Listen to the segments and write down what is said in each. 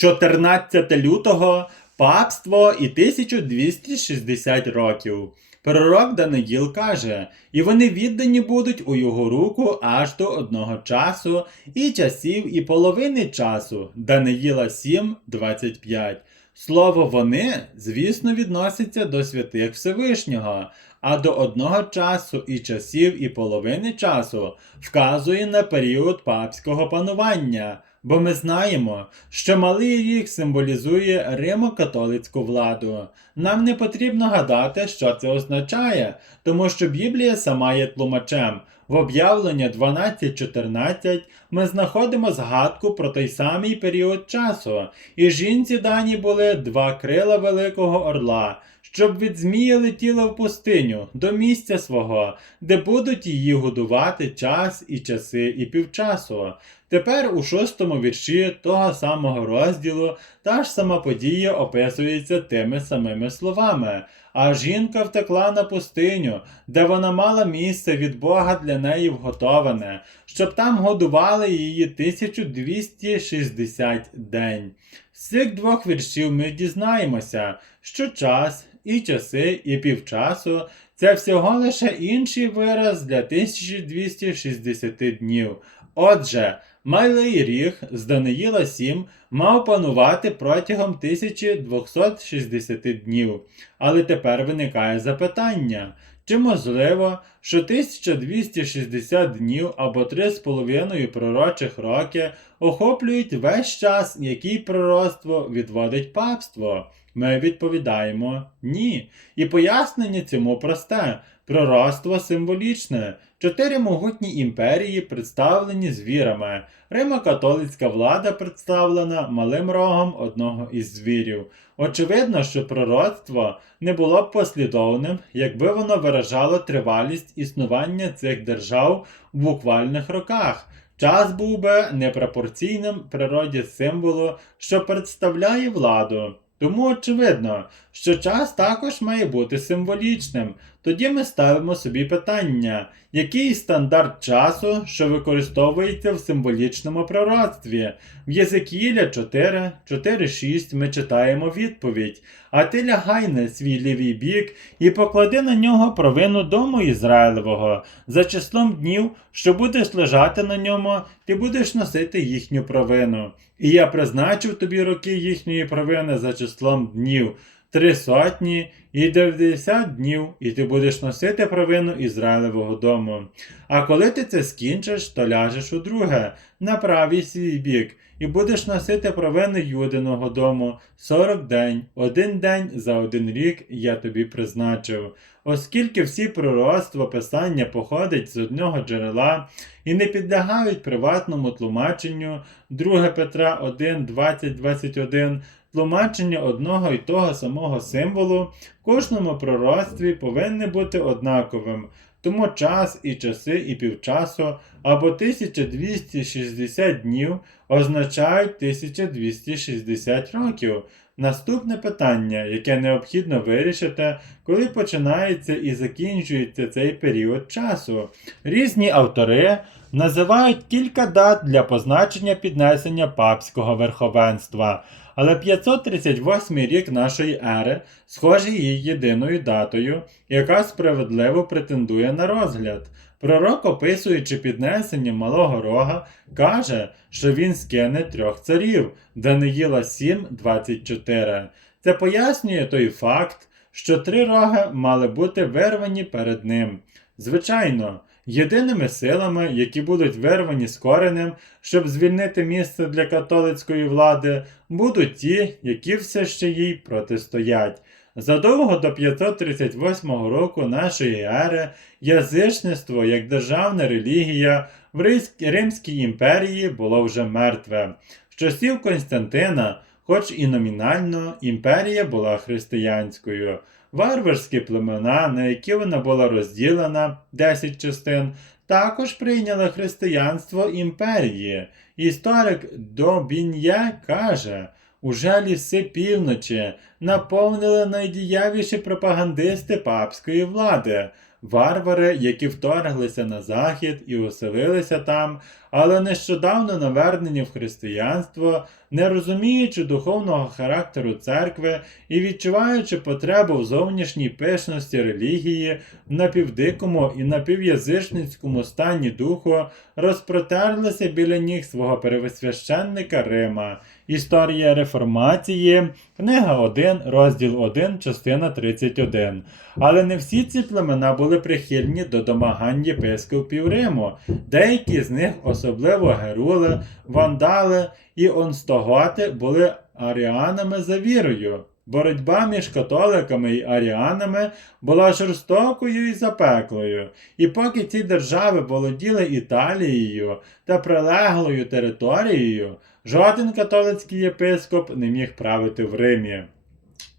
14 лютого папство і 1260 років. Пророк Даниїл каже, і вони віддані будуть у його руку аж до одного часу, і часів, і половини часу. Даниїла 7, 25. Слово вони, звісно, відноситься до святих Всевишнього, а до одного часу і часів, і половини часу вказує на період папського панування. Бо ми знаємо, що малий рік символізує римо-католицьку владу. Нам не потрібно гадати, що це означає, тому що Біблія сама є тлумачем. В об'явленні 12.14 ми знаходимо згадку про той самий період часу, і жінці дані були два крила великого орла, щоб від змії летіла в пустиню до місця свого, де будуть її годувати час і часи і півчасу. Тепер у шостому вірші того самого розділу та ж сама подія описується тими самими словами. А жінка втекла на пустиню, де вона мала місце від Бога для неї вготоване, щоб там годували її 1260 день. З цих двох віршів ми дізнаємося, що час і часи, і півчасу це всього лише інший вираз для 1260 днів. Отже, Малий ріг з Даниїла 7 мав панувати протягом 1260 днів. Але тепер виникає запитання, чи можливо, що 1260 днів або 3,5 пророчих роки охоплюють весь час, який пророцтво відводить папство? Ми відповідаємо ні. І пояснення цьому просте. Пророцтво символічне. Чотири могутні імперії представлені звірами. Римо-католицька влада представлена малим рогом одного із звірів. Очевидно, що пророцтво не було б послідовним, якби воно виражало тривалість існування цих держав в буквальних роках. Час був би непропорційним природі символу, що представляє владу. Тому очевидно, що час також має бути символічним. Тоді ми ставимо собі питання, який стандарт часу, що використовується в символічному пророцтві? В Єзекіля 4, 4.6 ми читаємо відповідь. А ти лягай на свій лівий бік і поклади на нього провину дому Ізраїлевого. За числом днів, що будеш лежати на ньому, ти будеш носити їхню провину. І я призначив тобі роки їхньої провини за числом днів. Три сотні і 90 днів, і ти будеш носити провину Ізраїлевого дому. А коли ти це скінчиш, то ляжеш у друге, на правий свій бік, і будеш носити провину Юдиного дому 40 день, один день за один рік я тобі призначив. Оскільки всі пророцтва писання походять з одного джерела і не підлягають приватному тлумаченню 2 Петра 1, 20, 21, тлумачення одного і того самого символу в кожному пророцтві повинне бути однаковим. Тому час і часи і півчасу або 1260 днів означають 1260 років. Наступне питання, яке необхідно вирішити, коли починається і закінчується цей період часу. Різні автори називають кілька дат для позначення піднесення папського верховенства. Але 538 рік нашої ери схожий є єдиною датою, яка справедливо претендує на розгляд. Пророк, описуючи піднесення малого рога, каже, що він скине трьох царів Даниїла 7, 24. Це пояснює той факт, що три роги мали бути вирвані перед ним. Звичайно, єдиними силами, які будуть вирвані з коренем, щоб звільнити місце для католицької влади, будуть ті, які все ще їй протистоять. Задовго до 538 року нашої ери язичництво як державна релігія в Римській імперії було вже мертве. З часів Константина, хоч і номінально, імперія була християнською. Варварські племена, на які вона була розділена 10 частин, також прийняли християнство імперії. Історик Добін'є каже, уже ліси півночі наповнили найдіявіші пропагандисти папської влади, варвари, які вторглися на захід і оселилися там, але нещодавно навернені в християнство, не розуміючи духовного характеру церкви і відчуваючи потребу в зовнішній пишності релігії, в напівдикому і напівязичницькому стані духу, розпротерлися біля ніг свого первосвященника Рима. Історія реформації, книга 1, розділ 1, частина 31. Але не всі ці племена були прихильні до домагань єпископів Риму. Деякі з них, особливо герули, вандали і онстоготи, були аріанами за вірою. Боротьба між католиками і аріанами була жорстокою і запеклою, і поки ці держави володіли Італією та прилеглою територією, жоден католицький єпископ не міг правити в Римі.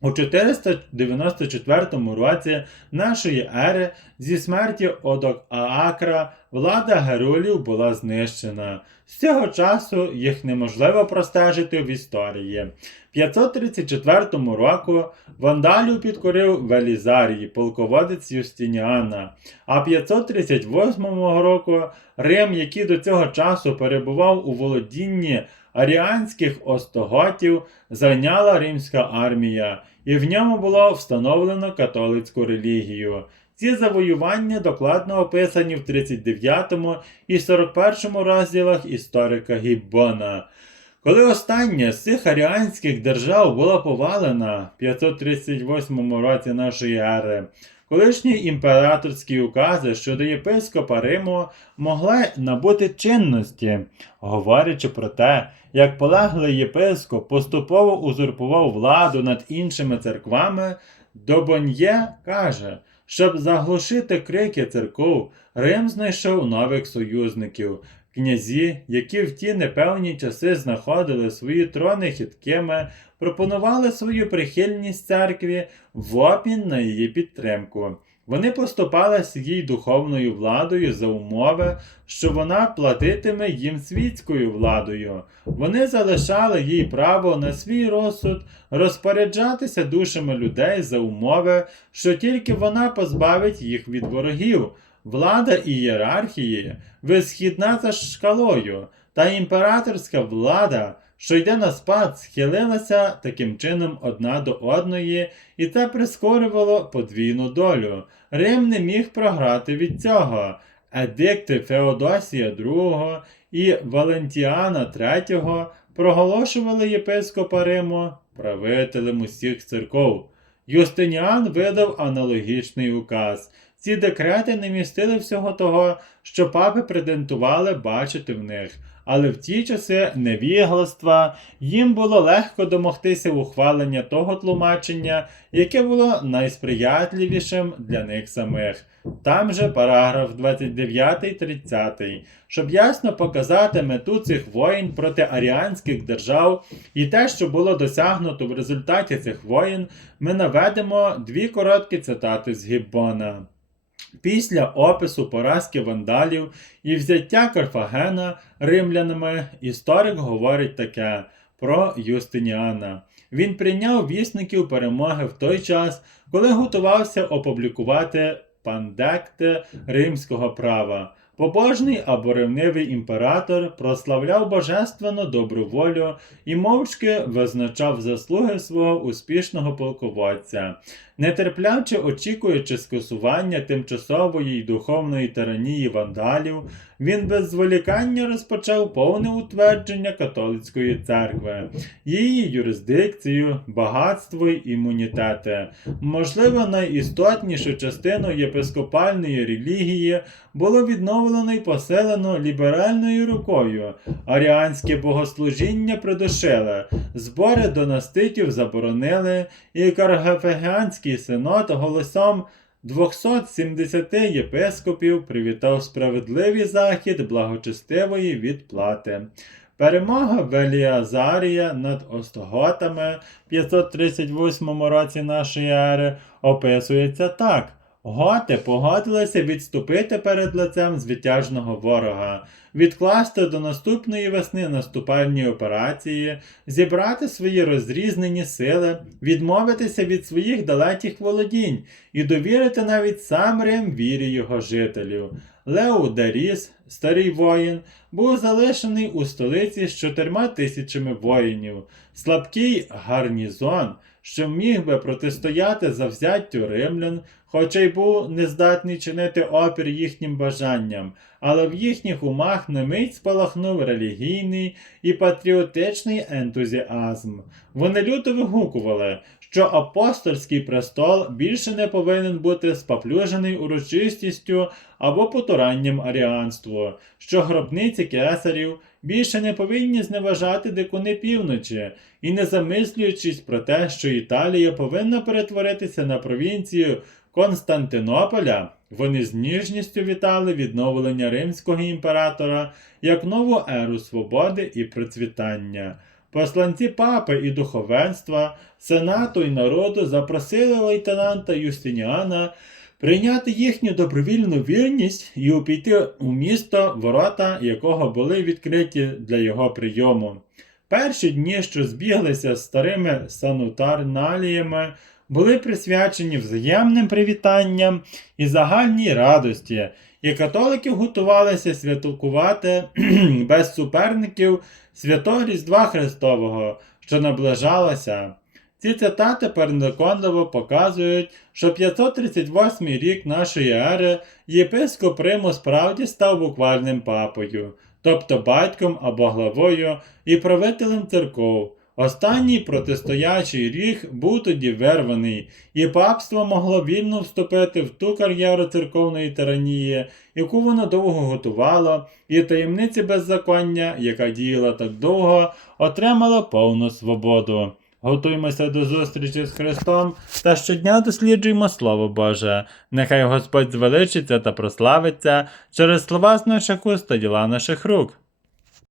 У 494 році нашої ери зі смерті Одоакра влада герулів була знищена. З цього часу їх неможливо простежити в історії. В 534 року вандалів підкорив Велізарій, полководець Юстиніана, а 538 року Рим, який до цього часу перебував у володінні аріанських остоготів, зайняла римська армія, і в ньому було встановлено католицьку релігію. Ці завоювання докладно описані в 39 і 41 розділах історика Гіббона. Коли остання з цих аріанських держав була повалена в 538 році нашої ери, колишні імператорські укази щодо єпископа Риму могли набути чинності, говорячи про те, як полеглий єпископ поступово узурпував владу над іншими церквами, Добон'є каже, щоб заглушити крики церков, Рим знайшов нових союзників. Князі, які в ті непевні часи знаходили свої трони хиткими, пропонували свою прихильність церкві в обмін на її підтримку. Вони поступалися їй духовною владою за умови, що вона платитиме їм світською владою. Вони залишали їй право на свій розсуд розпоряджатися душами людей за умови, що тільки вона позбавить їх від ворогів. Влада ієрархії висхідна за шкалою, та імператорська влада, що йде на спад, схилилася таким чином одна до одної, і це прискорювало подвійну долю. Рим не міг програти від цього. Едикти Феодосія II і Валентіана III проголошували єпископа Риму правителем усіх церков. Юстиніан видав аналогічний указ. Ці декрети не містили всього того, що папи претендували бачити в них, але в ті часи невігластва їм було легко домогтися ухвалення того тлумачення, яке було найсприятливішим для них самих. Там же параграф 29-30, щоб ясно показати мету цих воїн проти аріанських держав і те, що було досягнуто в результаті цих воїн, ми наведемо дві короткі цитати з Гіббона. Після опису поразки вандалів і взяття Карфагена римлянами історик говорить таке про Юстиніана. Він прийняв вісників перемоги в той час, коли готувався опублікувати пандекти римського права. Побожний або ревнивий імператор прославляв божественну добру волю і мовчки визначав заслуги свого успішного полководця, нетерпляче очікуючи скасування тимчасової й духовної тиранії вандалів, він без зволікання розпочав повне утвердження католицької церкви, її юрисдикцію, багатство й імунітети. Можливо, найістотнішу частину єпископальної релігії було відновлено й поселено ліберальною рукою. Аріанське богослужіння придушили, збори донаститів заборонили, і Каргефегянський синод голосом 270 єпископів привітав справедливий захід благочестивої відплати. Перемога Веліазарія над Остоготами в 538 році нашої ери описується так. Готи погодилися відступити перед лицем звитяжного ворога, відкласти до наступної весни наступальні операції, зібрати свої розрізнені сили, відмовитися від своїх далеких володінь і довірити навіть сам Рим вірі його жителів. Леударіс, старий воїн, був залишений у столиці з чотирма тисячами воїнів, слабкий гарнізон, що міг би протистояти завзяттю римлян, хоча й був нездатний чинити опір їхнім бажанням, але в їхніх умах на мить спалахнув релігійний і патріотичний ентузіазм. Вони люто вигукували, що апостольський престол більше не повинен бути споплюжений урочистістю або потуранням аріанству, що гробниці кесарів більше не повинні зневажати дикуни півночі, і не замислюючись про те, що Італія повинна перетворитися на провінцію Константинополя, вони з ніжністю вітали відновлення римського імператора як нову еру свободи і процвітання. Посланці папи і духовенства, сенату і народу запросили лейтенанта Юстиніана прийняти їхню добровільну вільність і увійти у місто, ворота якого були відкриті для його прийому. Перші дні, що збіглися з старими санутарналіями, були присвячені взаємним привітанням і загальній радості, і католики готувалися святкувати без суперників святого Різдва Христового, що наближалося. Ці цитати переконливо показують, що 538 рік нашої ери єпископ Риму справді став буквальним папою, тобто батьком або главою і правителем церков. Останній протистоячий ріг був тоді вирваний, і папство могло вільно вступити в ту кар'єру церковної тиранії, яку воно довго готувало, і таємниці беззаконня, яка діяла так довго, отримала повну свободу. Готуємося до зустрічі з Христом та щодня досліджуємо Слово Боже. Нехай Господь звеличиться та прославиться через слова з наших уст та діла наших рук.